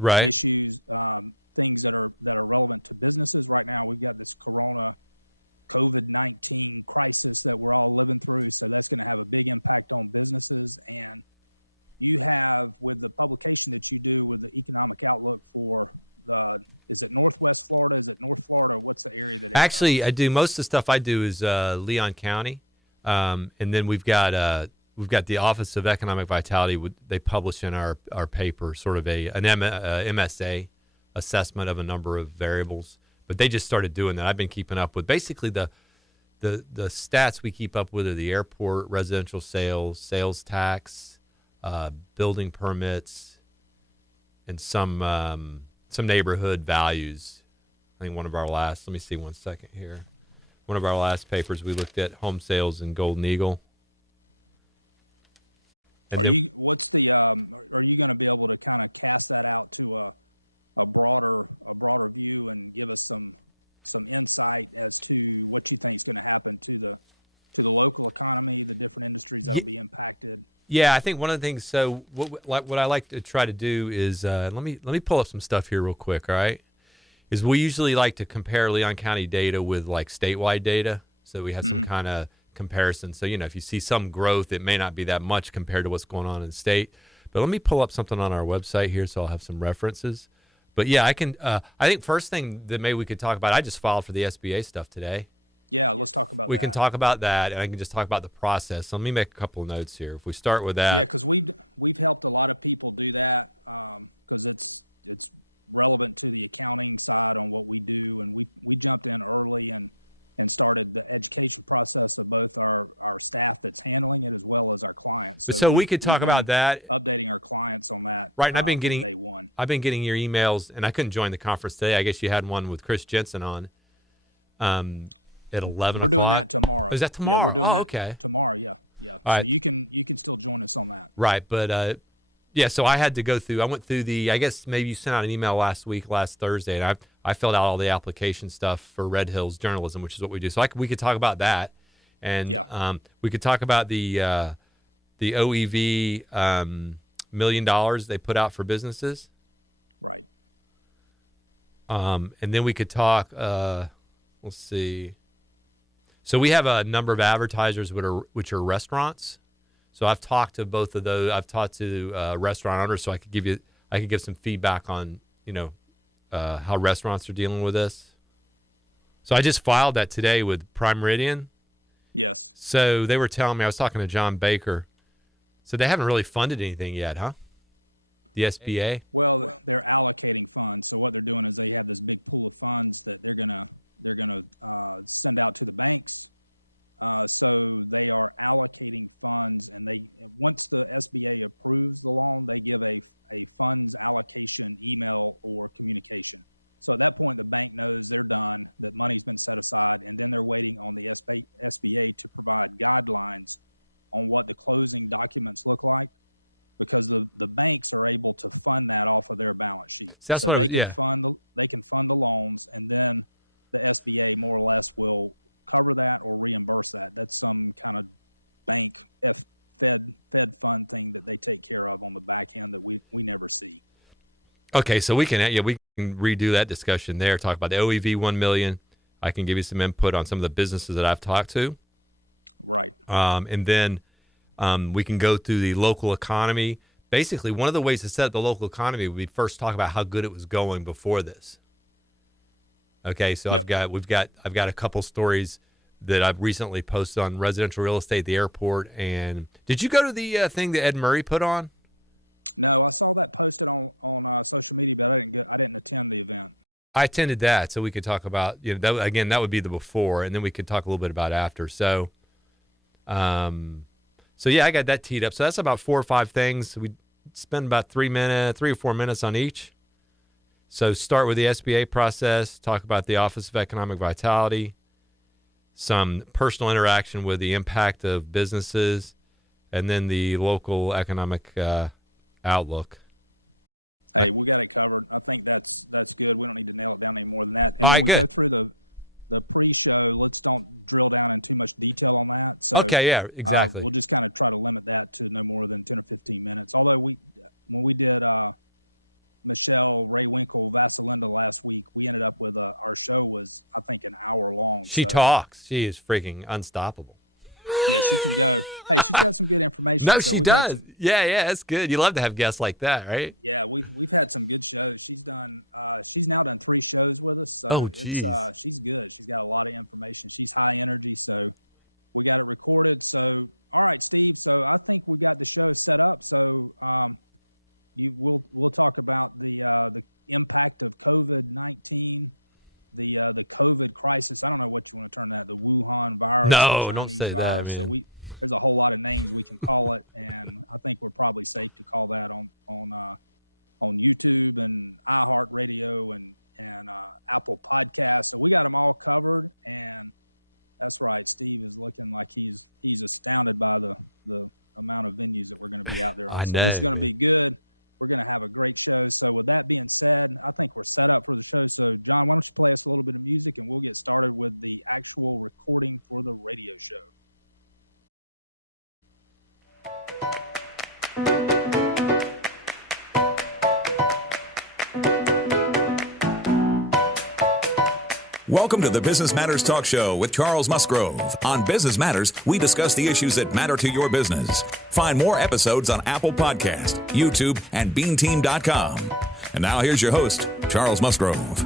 Right. Actually, I do most of the stuff I do is Leon County, and then we've got the Office of Economic Vitality. They publish in our paper sort of an MSA assessment of a number of variables. But they just started doing that. I've been keeping up with basically the stats we keep up with are the airport, residential sales, sales tax, building permits, and some neighborhood values. I think one of our last, let me see 1 second here. One of our last papers, we looked at home sales in Golden Eagle. And then, yeah, I think one of the things, so what I like to try to do is, let me pull up some stuff here real quick, all right? Is we usually like to compare Leon County data with like statewide data. So we have some kind of comparison. So, if you see some growth, it may not be that much compared to what's going on in the state. But let me pull up something on our website here so I'll have some references. But yeah, I think first thing that maybe we could talk about, I just filed for the SBA stuff today. We can talk about that, and I can just talk about the process. So let me make a couple of notes here. If we start with that. But so we could talk about that, right? And I've been getting your emails, and I couldn't join the conference today. I guess you had one with Chris Jensen on at 11 o'clock. Oh, is that tomorrow? Oh, okay. All right. Right. But yeah, so I had to go through. I went through I guess maybe you sent out an email last Thursday, and I filled out all the application stuff for Red Hills Journalism, which is what we do. So we could talk about that, and we could talk about the OEV $1 million they put out for businesses. And then we could talk, let's see. So we have a number of advertisers which are restaurants. So I've talked to both of those. I've talked to restaurant owners, so I could give some feedback on, how restaurants are dealing with this. So I just filed that today with Prime Meridian. So they were telling me, I was talking to John Baker. So they haven't really funded anything yet, huh? The SBA? So that's what I was, yeah. Okay, so we can redo that discussion there. Talk about the OEV 1 million. I can give you some input on some of the businesses that I've talked to, and then we can go through the local economy. Basically, one of the ways to set up the local economy would be first talk about how good it was going before this. Okay, so I've got a couple stories that I've recently posted on residential real estate, the airport, and did you go to the thing that Ed Murray put on? I attended that, so we could talk about that would be the before, and then we could talk a little bit about after. Um, so yeah, I got that teed up. So that's about 4 or 5 things. We spend about 3 or 4 minutes on each. So start with the SBA process, talk about the Office of Economic Vitality, some personal interaction with the impact of businesses, and then the local economic outlook. Uh, all right, good. Okay, yeah, exactly. She talks. She is freaking unstoppable. No, she does. Yeah, that's good. You love to have guests like that, right? Oh, geez. No, don't say that, man. I know, man. Welcome to the Business Matters Talk Show with Charles Musgrove. On Business Matters, we discuss the issues that matter to your business. Find more episodes on Apple Podcast, YouTube, and BeanTeam.com. And now here's your host, Charles Musgrove.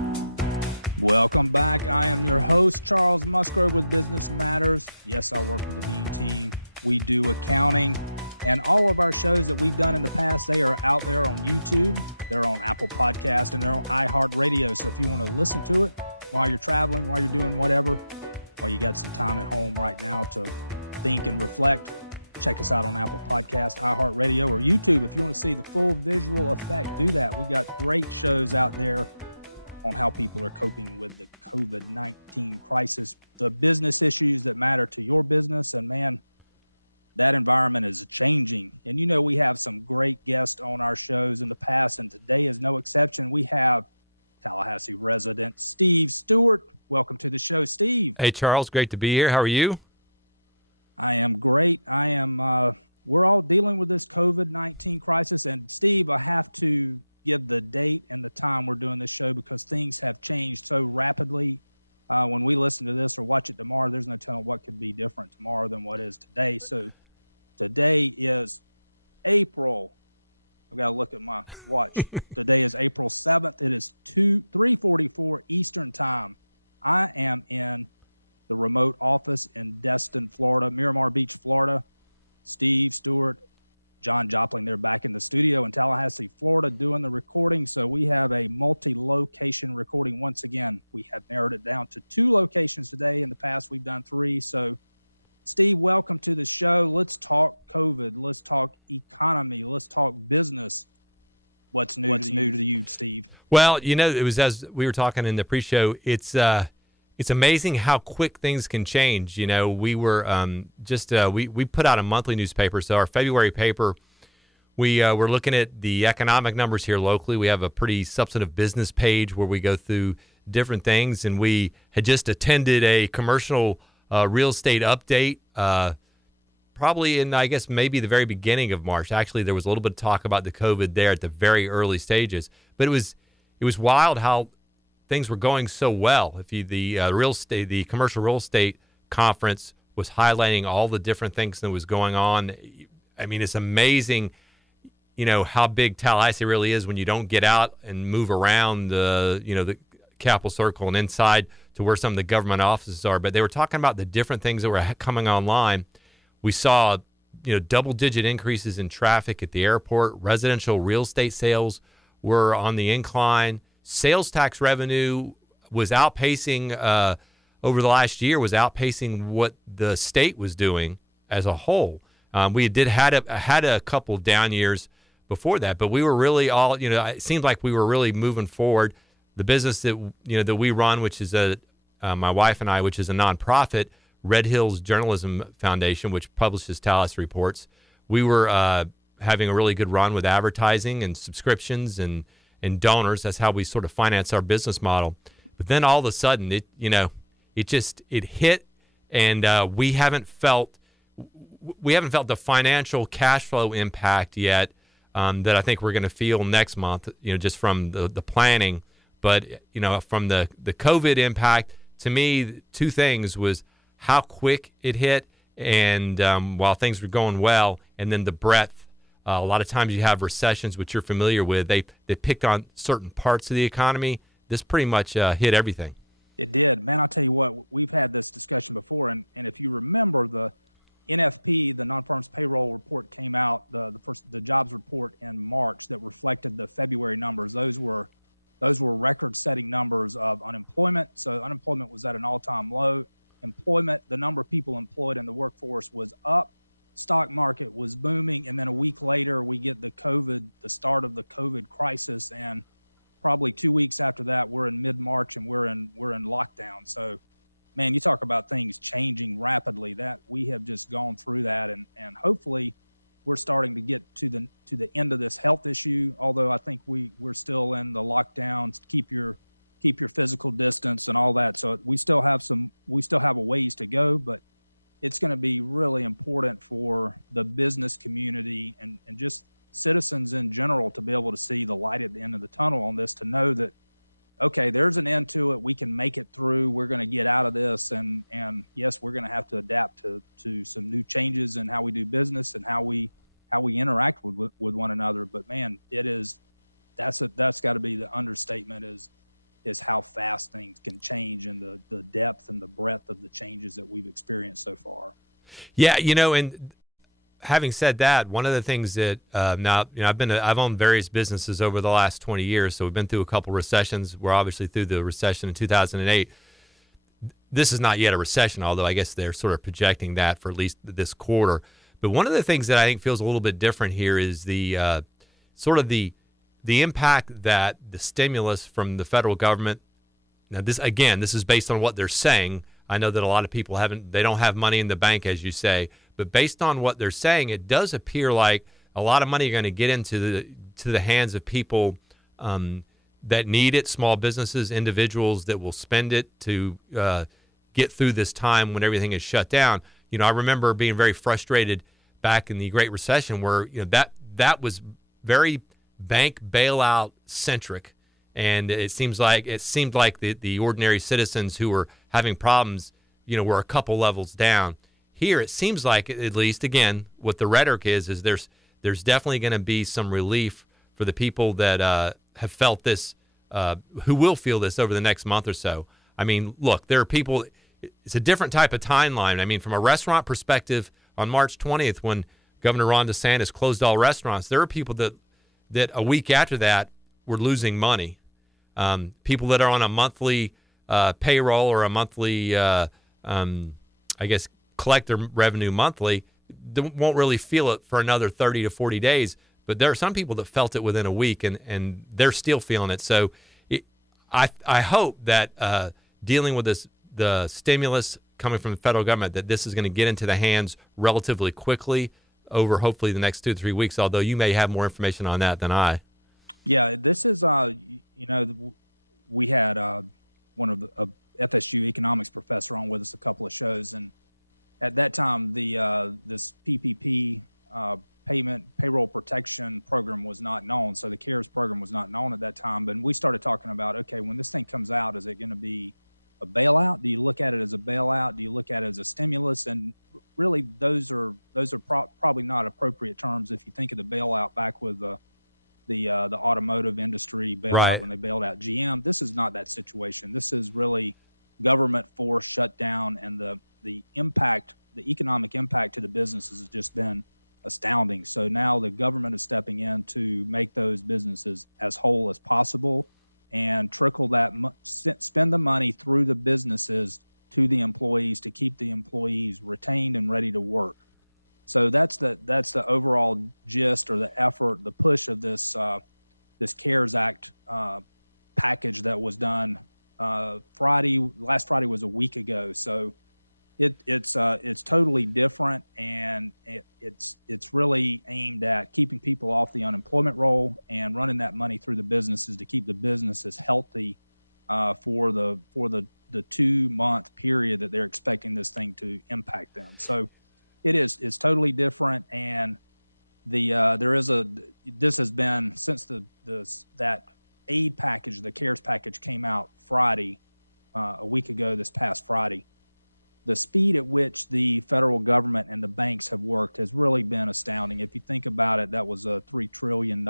Hey, Charles, great to be here. How are you? Well, you know, it was as we were talking in the pre-show. It's amazing how quick things can change. You know, we were we put out a monthly newspaper. So our February paper, we're looking at the economic numbers here locally. We have a pretty substantive business page where we go through different things, and we had just attended a commercial real estate update. Probably in, I guess, maybe the very beginning of March. Actually, there was a little bit of talk about the COVID there at the very early stages, but it was wild how things were going so well. If the commercial real estate conference was highlighting all the different things that was going on. I mean, it's amazing, you know, how big Tallahassee really is when you don't get out and move around the Capitol Circle and inside to where some of the government offices are. But they were talking about the different things that were coming online. We saw, double-digit increases in traffic at the airport. Residential real estate sales were on the incline. Sales tax revenue was outpacing over the last year, was outpacing what the state was doing as a whole. We had a couple down years before that, but we were really all, it seemed like we were really moving forward. The business that we run, which is my wife and I, which is a nonprofit, Red Hills Journalism Foundation, which publishes Tallahassee Reports. We were having a really good run with advertising and subscriptions and donors. That's how we sort of finance our business model. But then all of a sudden, it hit, and we haven't felt the financial cash flow impact yet that I think we're going to feel next month. Just from the planning But, from the COVID impact, to me, two things was how quick it hit, and while things were going well, and then the breadth. A lot of times you have recessions, which you're familiar with. They picked on certain parts of the economy. This pretty much hit everything. Those were record-setting numbers of unemployment. So unemployment was at an all-time low. Employment, the number of people employed in the workforce was up. Stock market was booming. And then a week later, we get the start of the COVID crisis. And probably 2 weeks after that, we're in mid-March and we're in lockdown. So, man, you talk about things changing rapidly. That we have just gone through that, and hopefully we're starting to get to the end of this health issue. Although I think we're still in the lockdowns, keep your physical distance and all that. So we still have a ways to go, but it's going to be really important for the business community and just citizens in general to be able to see the light at the end of the tunnel on this, to know that, okay, there's an answer, that we can make it through, we're going to get out of this, and yes, we're going to have to adapt to some new changes in how we do business and how we interact with one another. But man, that's got to be the understatement, is how fast things can change, and the depth and the breadth of the changes that we've experienced so far. Yeah, and having said that, one of the things that I've owned various businesses over the last 20 years, so we've been through a couple recessions. We're obviously through the recession in 2008. This is not yet a recession, although I guess they're sort of projecting that for at least this quarter. But one of the things that I think feels a little bit different here is the sort of the impact that the stimulus from the federal government. Now, this is based on what they're saying. I know that a lot of people they don't have money in the bank, as you say, but based on what they're saying, it does appear like a lot of money are going to get into the hands of people that need it, small businesses, individuals that will spend it to get through this time when everything is shut down. I remember being very frustrated back in the Great Recession, where that was very bank bailout centric, and it seemed like the ordinary citizens who were having problems, were a couple levels down. Here, it seems like, at least, again, what the rhetoric is there's definitely going to be some relief for the people that have felt this, who will feel this over the next month or so. I mean, look, there are people. It's a different type of timeline. I mean, from a restaurant perspective, on March 20th, when Governor Ron DeSantis closed all restaurants, there are people that a week after that were losing money. People that are on a monthly payroll or a monthly, collect their revenue monthly, won't really feel it for another 30 to 40 days. But there are some people that felt it within a week, and they're still feeling it. So I hope that dealing with the stimulus coming from the federal government, that this is going to get into the hands relatively quickly over hopefully the next 2 to 3 weeks, although you may have more information on that than I. At that time, the PPP payment payroll protection program was not known, so the CARES program was not known at that time. But we started talking about, okay, when this thing comes out, is it going to be a bailout? You look at it as a bailout, you look at it as a stimulus, and really those are probably not appropriate terms. If you think of the bailout back with the automotive industry, right? The bailed out GM. This is not that situation. This is really government forced shutdown, and the economic impact to the business has just been astounding. So now the government is stepping in to make those businesses as whole as possible and trickle that money through the businesses to the employees to keep the employees retained and ready to work. So that's the overall gist of the effort of the push of this CARES Act package that was done last Friday was a week ago. So it's totally different, and it's really aimed at keeping people off the unemployment roll and moving that money through the businesses to keep the businesses healthy for the 2-month period that they're expecting this thing to impact them. So it's totally different, and there's been an insistence that any package, the CARES package, past Friday. The speed the federal government and the banks have built has really been outstanding. If you think about it, that was a $3 trillion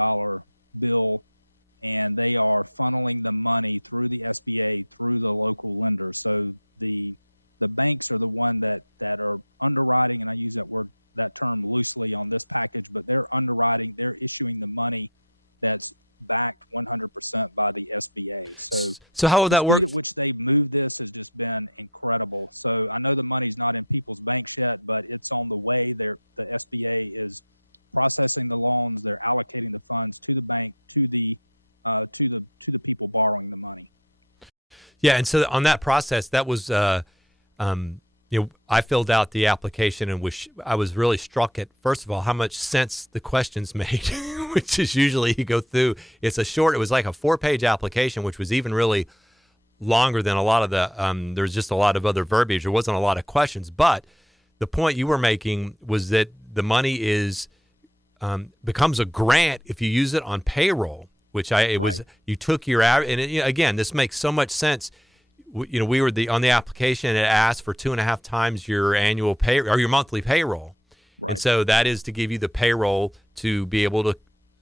bill, and they are funneling the money through the SBA, through the local lenders. So the banks are the ones that are underwriting, I use that term loosely on this package, but they're underwriting, they're issuing the money that's backed 100% by the SBA. So how would that work? Incredible. So I know the money's not in people's banks yet, but it's on the way. The SBA is processing the loans. They're allocating the funds to the bank, to the people borrowing the money. Yeah, and so on that process, that was, I filled out the application and I was really struck at, first of all, how much sense the questions made, which is usually you go through. It was like a 4-page application, which was even really longer than a lot of there's just a lot of other verbiage. There wasn't a lot of questions, but the point you were making was that the money becomes a grant if you use it on payroll, which you took your average, and again, this makes so much sense. We were on the application, it asked for 2.5 times your annual pay or your monthly payroll. And so that is to give you the payroll to be able to,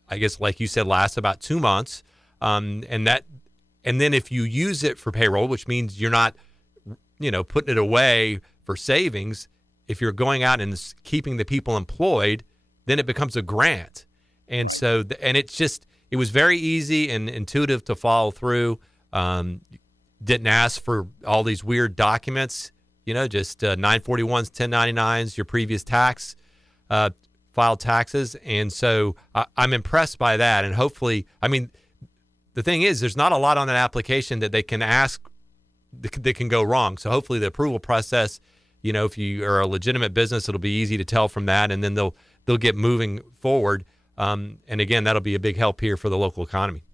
I guess, like you said, last about 2 months. And then if you use it for payroll, which means you're not, putting it away for savings, if you're going out and keeping the people employed, then it becomes a grant. And so, it was very easy and intuitive to follow through. Didn't ask for all these weird documents, just 941s, 1099s, your previous filed taxes. And so I'm impressed by that. And hopefully, the thing is, there's not a lot on that application that they can ask that can go wrong. So hopefully the approval process, if you are a legitimate business, it'll be easy to tell from that. And then they'll get moving forward. And again, that'll be a big help here for the local economy.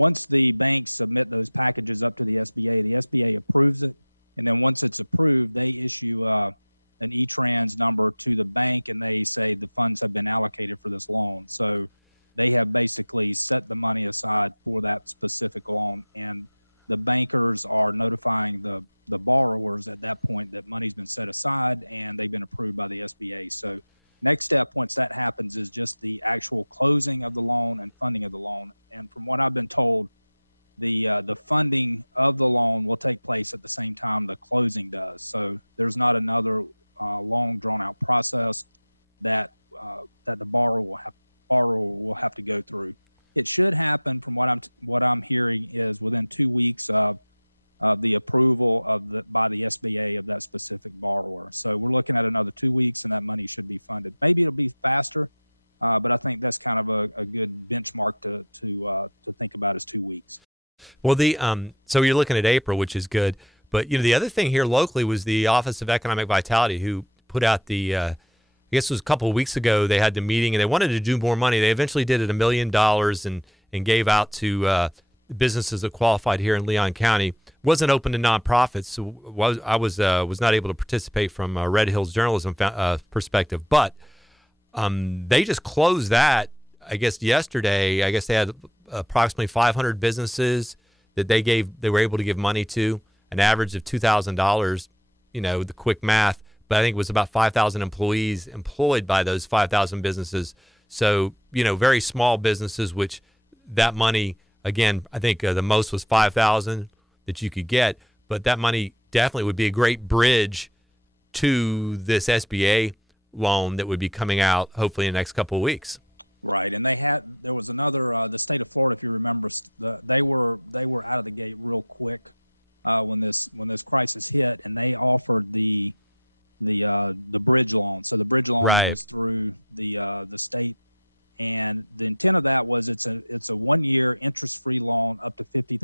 Once the banks submit those packages up to the SBA approves it, and then once it's approved, they issue an e-filing number to the bank, and they say the funds have been allocated for this loan. So they have basically set the money aside for that specific loan, and the bankers are notifying the borrowers at that point that money is set aside and they've been approved by the SBA. So next step, once that happens, is just the actual closing of the loan and funding of the loan. What I've been told, the funding of the loan will take place at the same time the closing does. So there's not another long drawn-out process that the borrower will have to go through. It should happen, from what I'm hearing, is within 2 weeks of the approval by the SBA of that specific borrower. So we're looking at another 2 weeks, and that money should be funded. Maybe it'll be faster. I think that's kind of a good benchmark to think about is 2 weeks. Well, so you're looking at April, which is good. But, the other thing here locally was the Office of Economic Vitality, who put out I guess it was a couple of weeks ago, they had the meeting and they wanted to do more money. They eventually did it $1 million and gave out to businesses that qualified here in Leon County. Wasn't open to nonprofits, so I was not able to participate from Red Hills journalism perspective. But they just closed that, I guess, yesterday. I guess they had approximately 500 businesses that they were able to give money to, an average of $2,000, the quick math. But I think it was about 5,000 employees employed by those 5,000 businesses. So, very small businesses, which that money, again, I think the most was 5,000 that you could get. But that money definitely would be a great bridge to this SBA loan that would be coming out hopefully in the next couple of weeks. Right. The state, and the intent of that was it's a 1-year interest-free loan up to $50,000.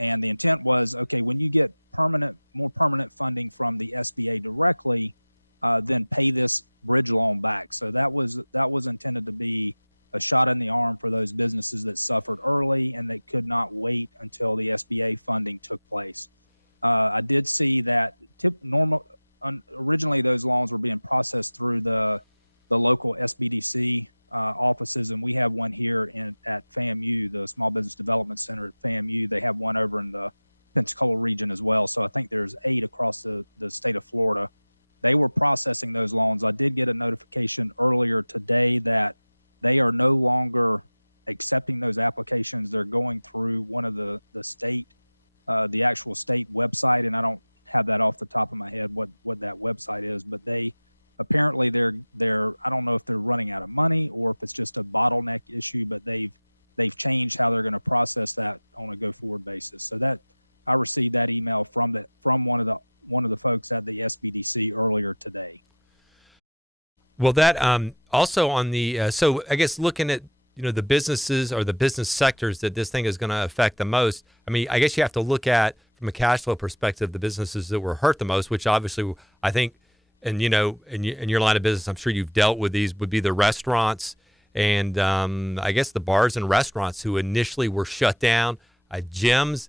And the intent was, okay, when you get more permanent funding from the SBA directly, then pay this bridge loan back. So that was intended to be a shot in the arm for those businesses that suffered early and they could not wait until the SBA funding took place. I did see that originally those loans were being processed through the local FDIC offices, and we have here at FAMU, the Small Business Development Center at FAMU. They have one over in the whole region as well. So I think there's 8 across the state of Florida. They were processing those loans. I did get a notification earlier today that they are no longer accepting those applications. They're going through one of the state, the actual state website, and I don't have that off the top of my head what that website is, but they apparently I don't know if they're running out of money or if it's just a bottleneck issue, but they changed how they're going to process that on a go-forward basis. So that I received that email from one of the folks at the SBDC earlier today. Well, that also on the so I guess looking at the businesses or the business sectors that this thing is going to affect the most. I mean, I guess you have to look at from a cash flow perspective the businesses that were hurt the most, which obviously I think, and in your line of business, I'm sure you've dealt with these, would be the restaurants and I guess the bars and restaurants who initially were shut down. Gyms,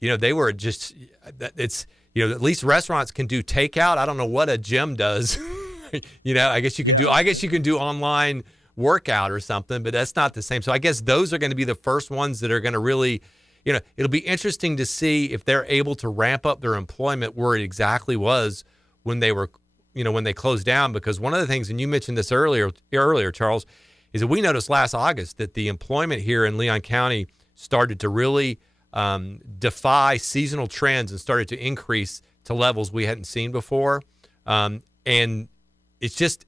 they were just it's at least restaurants can do takeout. I don't know what a gym does. I guess you can do online workout or something, but that's not the same. So I guess those are going to be the first ones that are going to really, it'll be interesting to see if they're able to ramp up their employment where it exactly was when they were, when they closed down. Because one of the things, and you mentioned this earlier, Charles, is that we noticed last August that the employment here in Leon County started to really defy seasonal trends and started to increase to levels we hadn't seen before. And it's just,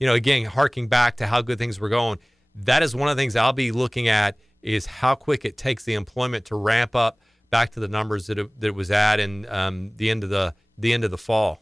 again, harking back to how good things were going, that is one of the things I'll be looking at is how quick it takes the employment to ramp up back to the numbers that it was at in the end of the fall.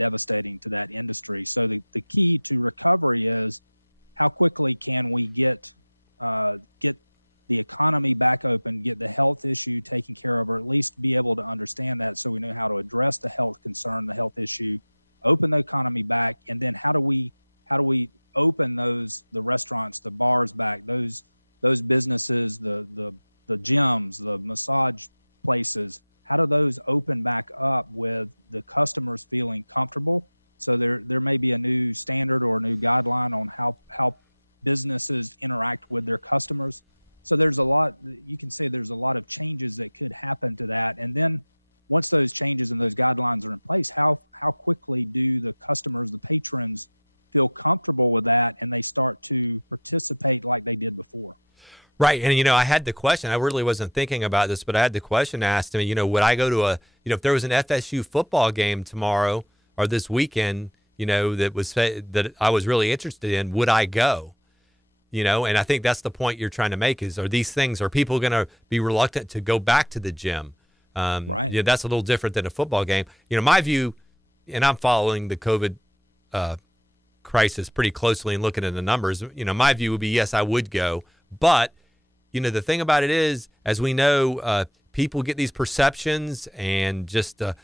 Devastating to that industry. So the key to recovery is how quickly can we get the economy back and get the health issue taken care of, or at least be able to understand that so we know how to address the health concern, the health issue, open the economy back, and then how do we open the restaurants, the bars back, those businesses, the gyms, the massage places, how do those open back up with the customers feeling comfortable? So there may be a new standard or a new guideline on how businesses interact with their customers. So there's a lot of changes that could happen to that. And then once those changes and those guidelines are in place, how quickly do the customers and patrons feel comfortable with that and start to participate like they did before? Right. And, I had the question, I really wasn't thinking about this, but I had the question asked to me, would I go to if there was an FSU football game tomorrow or this weekend, that I was really interested in, would I go? And I think that's the point you're trying to make is, are people going to be reluctant to go back to the gym? That's a little different than a football game. My view, and I'm following the COVID crisis pretty closely and looking at the numbers, my view would be, yes, I would go. But, the thing about it is, as we know, people get these perceptions and just a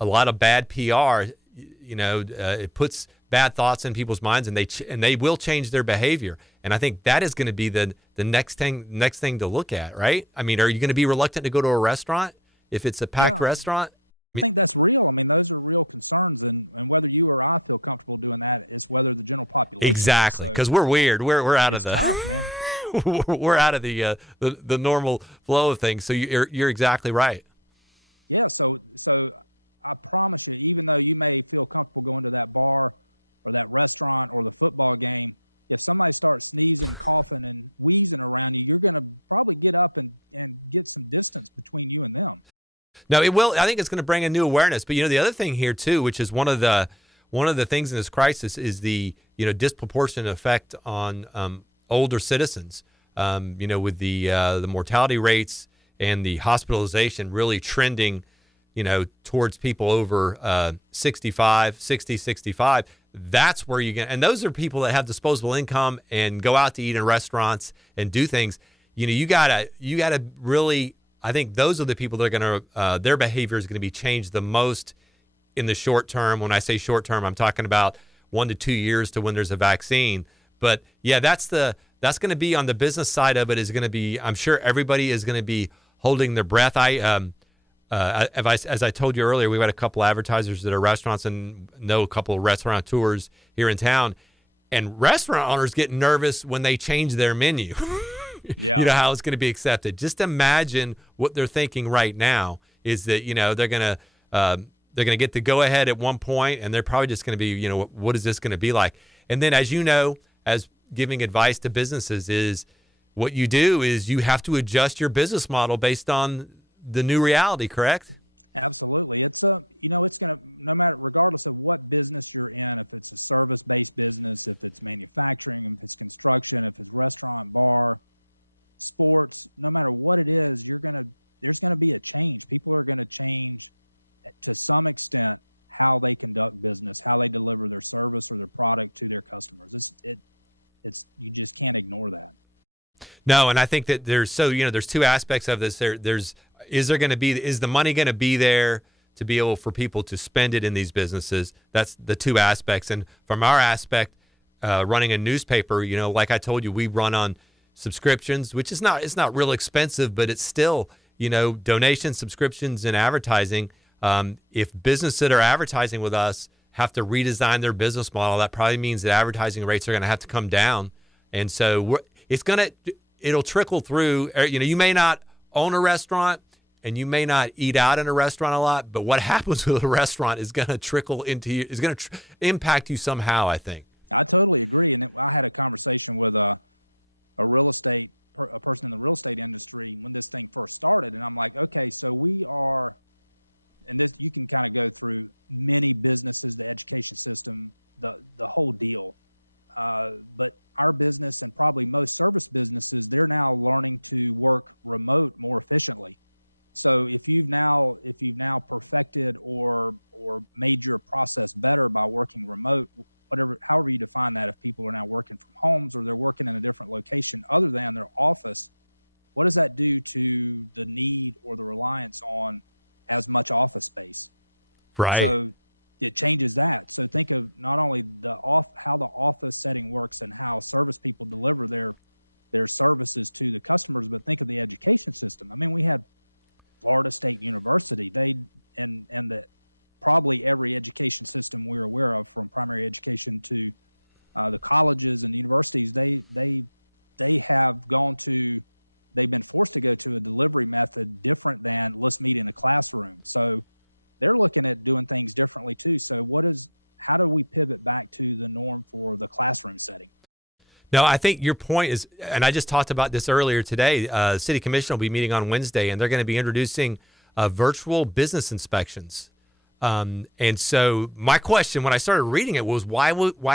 lot of bad PR, it puts bad thoughts in people's minds and they will change their behavior. And I think that is going to be the next thing to look at, right? I mean, are you going to be reluctant to go to a restaurant if it's a packed restaurant? I mean, exactly, because we're weird. We're out of the we're out of the normal flow of things. So you're exactly right. No, it will. I think it's going to bring a new awareness. But the other thing here too, which is one of the things in this crisis, is the disproportionate effect on older citizens. With the mortality rates and the hospitalization really trending, towards people over 65. That's where and those are people that have disposable income and go out to eat in restaurants and do things. You gotta really I think those are the people that are going to, their behavior is going to be changed the most in the short term. When I say short term, I'm talking about 1 to 2 years to when there's a vaccine. But yeah, that's going to be on the business side of it is going to be, I'm sure everybody is going to be holding their breath. As I told you earlier, we've got a couple advertisers that are restaurants and know a couple of restaurateurs here in town. And restaurant owners get nervous when they change their menu. You know, how it's going to be accepted. Just imagine what they're thinking right now is that, you know, they're going to get the go ahead at one point, and they're probably just going to be, you know, what is this going to be like? And then, as you know, as giving advice to businesses is what you do is you have to adjust your business model based on the new reality, correct? How they conduct business, how they deliver their service or their product to their customers. You just can't ignore that. No, and I think that there's two aspects of this. Is the money going to be there to be able for people to spend it in these businesses? That's the two aspects. And from our aspect, running a newspaper, you know, like I told you, we run on subscriptions, which it's not real expensive, but it's still, you know, donations, subscriptions, and advertising. If businesses that are advertising with us have to redesign their business model, that probably means that advertising rates are going to have to come down. And so it'll trickle through. You know, you may not own a restaurant and you may not eat out in a restaurant a lot, but what happens with a restaurant is going to trickle into you, is going to impact you somehow, I think. But our business and probably most service businesses, they're now wanting to work remote more efficiently. So if you perfected or made your process better by working remote, but it would probably define that people are now working from home, so they're working in a different location other than their office. What does that do to the need or the reliance on as much office space? Right. Service people deliver their services to the customers, but people in the education system, also the university, and the public and the education system we're aware of, from primary education to the colleges and universities, they they've been forced to go to a delivery method different than what's used in the classroom. So they're looking at doing things differently too. So how do we fit back to the norm for the classroom setting? No, I think your point is, and I just talked about this earlier today, City Commission will be meeting on Wednesday, and they're going to be introducing virtual business inspections. And so my question when I started reading it was, why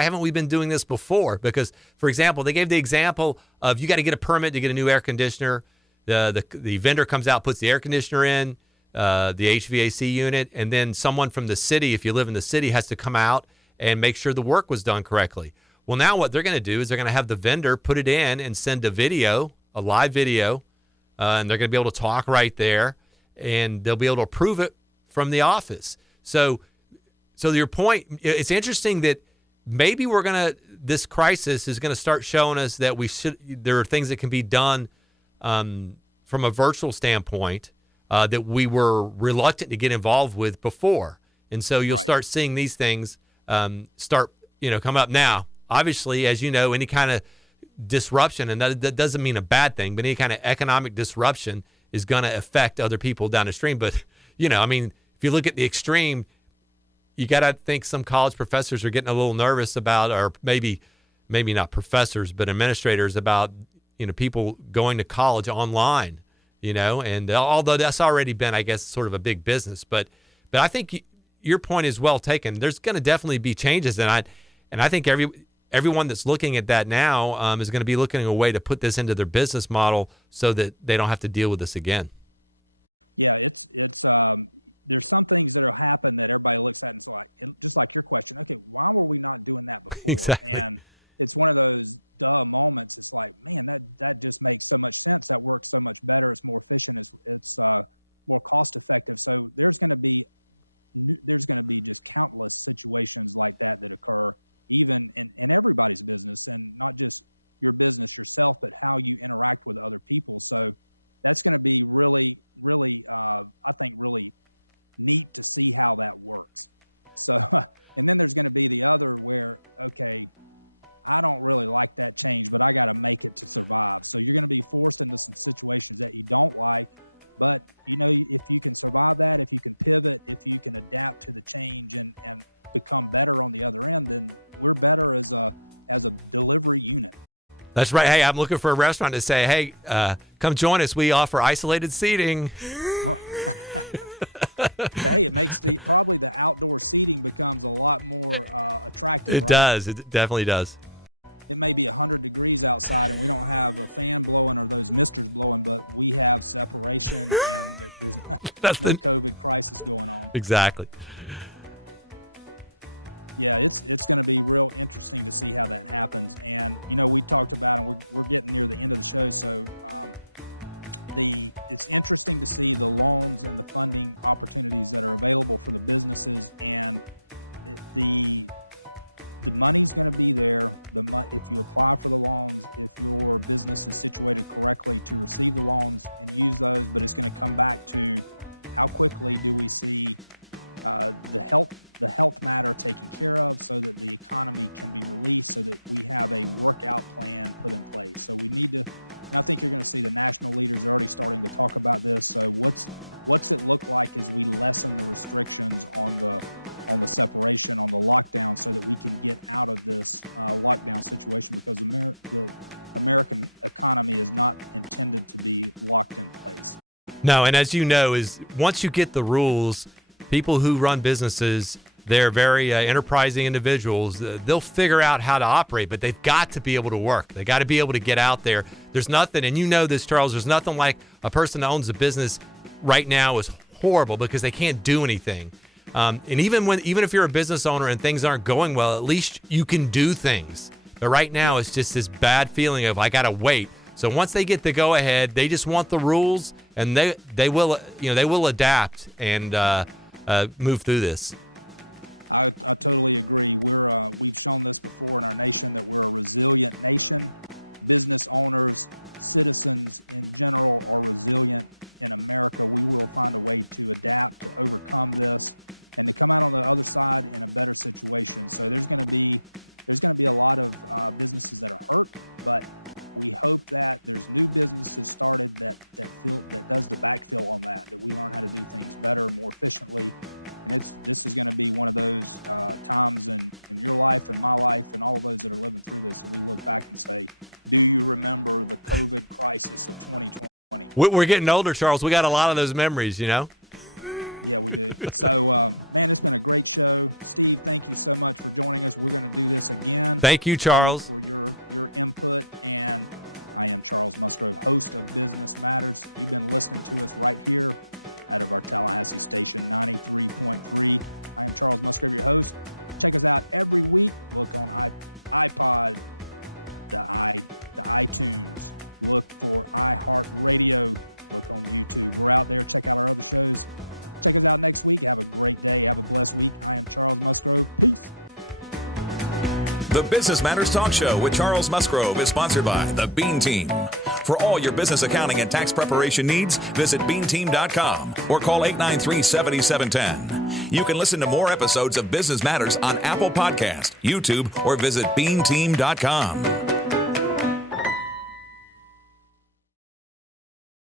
haven't we been doing this before? Because, for example, they gave the example of you got to get a permit to get a new air conditioner. The vendor comes out, puts the air conditioner in, the HVAC unit, and then someone from the city, if you live in the city, has to come out and make sure the work was done correctly. Well, now what they're going to do is they're going to have the vendor put it in and send a live video, and they're going to be able to talk right there, and they'll be able to approve it from the office. So your point, it's interesting that maybe this crisis is going to start showing us that there are things that can be done from a virtual standpoint that we were reluctant to get involved with before. And so you'll start seeing these things come up now. Obviously, as you know, any kind of disruption, and that doesn't mean a bad thing, but any kind of economic disruption is going to affect other people down the stream. But, if you look at the extreme, you got to think some college professors are getting a little nervous about, or maybe not professors, but administrators about, people going to college online, and although that's already been, I guess, sort of a big business. But I think your point is well taken. There's going to definitely be changes, and I think everyone that's looking at that now is going to be looking at a way to put this into their business model so that they don't have to deal with this again. Exactly. that's going to be really, I think, really neat to see how that works. So, and then that's going to be the other, okay, I don't really like that change, but I got to make it survive. So then there's always situations that you don't like, right? And if you can survive it, if you can kill it, you can adapt and change and become better at that handling, you're better as a delivery people. That's right. Hey, I'm looking for a restaurant to say, hey, come join us. We offer isolated seating. It does. It definitely does. That's the exactly. No, and as you know, is once you get the rules, people who run businesses, they're very enterprising individuals. They'll figure out how to operate, but they've got to be able to work. They got to be able to get out there. There's nothing, and you know this, Charles, there's nothing like a person that owns a business right now is horrible because they can't do anything. And even if you're a business owner and things aren't going well, at least you can do things. But right now, it's just this bad feeling of I got to wait. So once they get the go ahead, they just want the rules, and they will adapt and move through this. We're getting older, Charles. We got a lot of those memories, you know? Thank you, Charles. The Business Matters Talk Show with Charles Musgrove is sponsored by the Bean Team. For all your business accounting and tax preparation needs, visit beanteam.com or call 893-7710. You can listen to more episodes of Business Matters on Apple Podcast, YouTube, or visit beanteam.com.